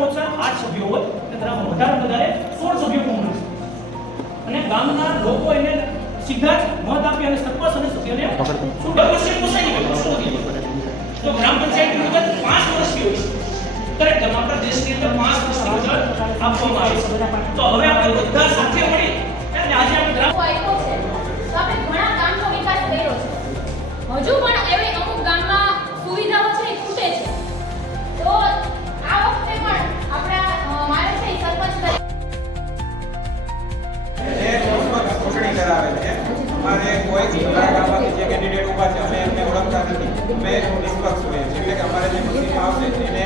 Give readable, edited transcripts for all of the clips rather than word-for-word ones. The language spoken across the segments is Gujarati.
8 સભ્યો હોય અને ધરામાં વધારે 16 સભ્યો કોંગ્રેસ અને ગામના લોકો એને સીધા જ મત આપી અને સરપંચ અને સભ્યોને શું ડબલ પોસાઈ ગયું તો ગ્રામ પંચાયતની મુદત 5 વર્ષની હોય છે દરેક આપણા દેશની અંદર 5 વર્ષની મુદત આપવામાં આવે છે તો હવે આપણે બધા સાથે મળી એટલે આજે આપણે ગ્રામ આપ્યો છે તો આપણે ઘણા ગામનો વિકાસ કર્યો છે હજુ પણ એવી અમુક ગામમાં સુવિધાઓ છે એ ખૂટે છે તો આ વખતે પણ આપણા મારે છે સરપંચ ચૂંટણી કરાવે છે અમારે કોઈ ઘણા ગામમાંથી જે કેન્ડિડેટ ઊભા છે અમે એમને ઓળખતા નથી અમે નિષ્પક્ષ હોઈએ છીએ એટલે કે અમારે જે મશીનમાં આવશે એને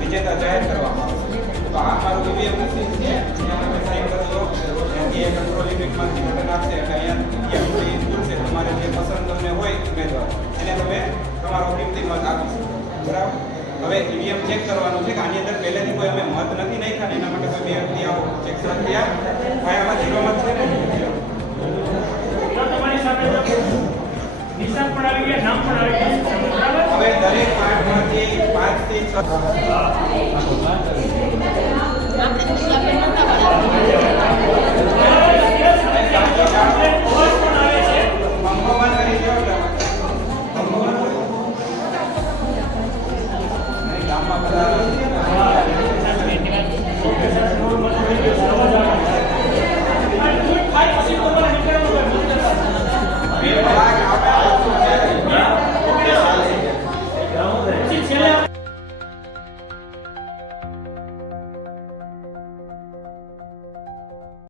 વિજેતા જાહેર કરવામાં આવશે તો આ મારું ઈવીએમ મશીન છે ત્યાં તમે સાઈન કરશો ત્યાંથી એ કંટ્રોલ યુનિટમાંથી બટન આપશે એટલે અહીંયા ઈવીએમ ખુલશે તમારે જે પસંદ તમને હોય ઉમેદવાર એને તમે તમારો કિંમતી મત આપી શકો બરાબર હવે ઈવીએમ ચેક કરવાનું છે કે આની અંદર પહેલેથી કોઈ અમે મત નથી નાખ્યા ને એના માટે કોઈ બે વ્યક્તિ આવો ચેક પ્રક્રિયા આમાં 0 મત છે ને તમારી સાથે નિશાન પણ આવી ગયા નામ પણ આવી ગયા બરાબર હવે દરેક પાર્ટમાંથી 5 થી 6